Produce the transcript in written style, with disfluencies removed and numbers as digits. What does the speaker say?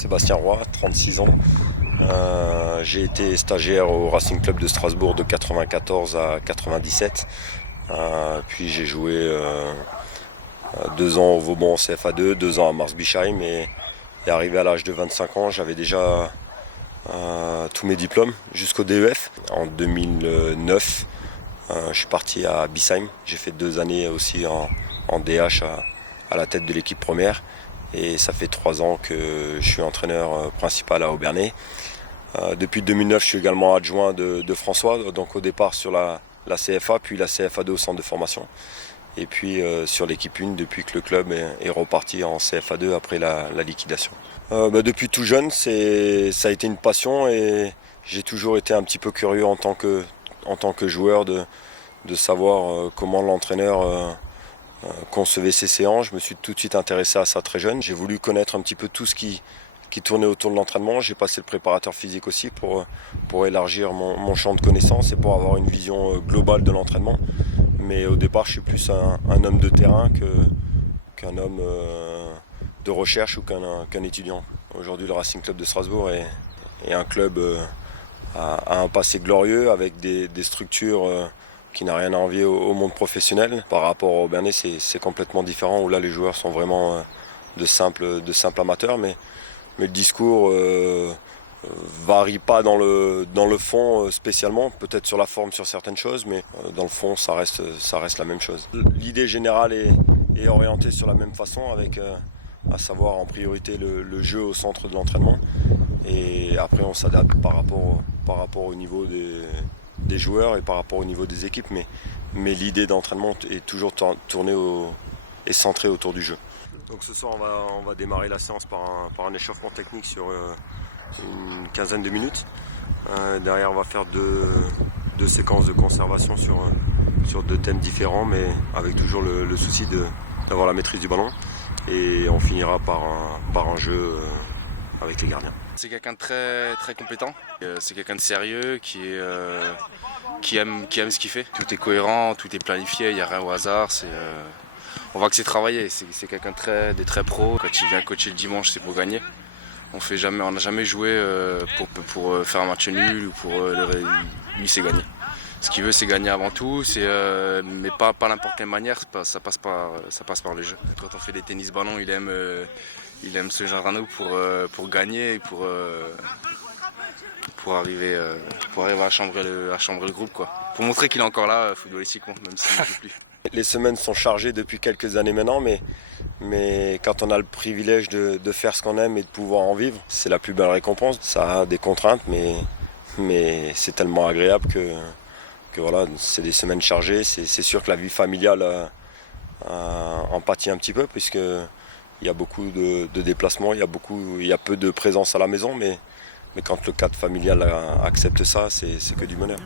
Sébastien Roy, 36 ans. J'ai été stagiaire au Racing Club de Strasbourg de 94 à 97. Puis j'ai joué 2 ans au Vauban CFA2, 2 ans à Marsbischheim et arrivé à l'âge de 25 ans, j'avais déjà tous mes diplômes jusqu'au DEF. En 2009, je suis parti à Bissheim. J'ai fait 2 années aussi en DH à la tête de l'équipe première. Et ça fait 3 ans que je suis entraîneur principal à Obernai. Depuis 2009, je suis également adjoint de François, donc au départ sur la CFA, puis la CFA2 au centre de formation. Et puis sur l'équipe 1 depuis que le club est reparti en CFA2 après la liquidation. Depuis tout jeune, ça a été une passion et j'ai toujours été un petit peu curieux en tant que joueur de savoir comment l'entraîneur concevait ses séances. Je me suis tout de suite intéressé à ça très jeune. J'ai voulu connaître un petit peu tout ce qui tournait autour de l'entraînement. J'ai passé le préparateur physique aussi pour élargir mon champ de connaissances et pour avoir une vision globale de l'entraînement. Mais au départ, je suis plus un homme de terrain qu'un homme de recherche ou qu'un étudiant. Aujourd'hui, le Racing Club de Strasbourg est un club à un passé glorieux avec des structures qui n'a rien à envier au monde professionnel. Par rapport au Obernai, c'est complètement différent où là, les joueurs sont vraiment de simples amateurs. Mais le discours varie pas dans le fond spécialement, peut-être sur la forme sur certaines choses, mais dans le fond ça reste la même chose. L'idée générale est orientée sur la même façon avec à savoir en priorité le jeu au centre de l'entraînement et après on s'adapte par rapport au niveau des joueurs et par rapport au niveau des équipes, mais l'idée d'entraînement est toujours tournée et centrée autour du jeu. Donc ce soir on va démarrer la séance par un échauffement technique sur une quinzaine de minutes. Derrière on va faire deux séquences de conservation sur 2 thèmes différents, mais avec toujours le souci d'avoir la maîtrise du ballon. Et on finira par un jeu avec les gardiens. C'est quelqu'un de très, très compétent, c'est quelqu'un de sérieux qui aime ce qu'il fait. Tout est cohérent, tout est planifié, il n'y a rien au hasard. On voit que c'est travaillé, c'est quelqu'un de très pro. Quand il vient coacher le dimanche, c'est pour gagner. On n'a jamais joué pour faire un match nul ou lui c'est gagner. Ce qu'il veut c'est gagner avant tout, mais pas n'importe quelle manière, ça passe par le jeu. Quand on fait des tennis ballons, il aime se joindre à nous pour gagner et pour arriver à chambrer le groupe quoi. Pour montrer qu'il est encore là, footballistiquement, même s'il ne joue plus. Les semaines sont chargées depuis quelques années maintenant, mais quand on a le privilège de faire ce qu'on aime et de pouvoir en vivre, c'est la plus belle récompense. Ça a des contraintes, mais c'est tellement agréable que voilà, c'est des semaines chargées. C'est sûr que la vie familiale en pâtit un petit peu, puisqu'il y a beaucoup de déplacements, il y a peu de présence à la maison, mais quand le cadre familial accepte ça, c'est que du bonheur.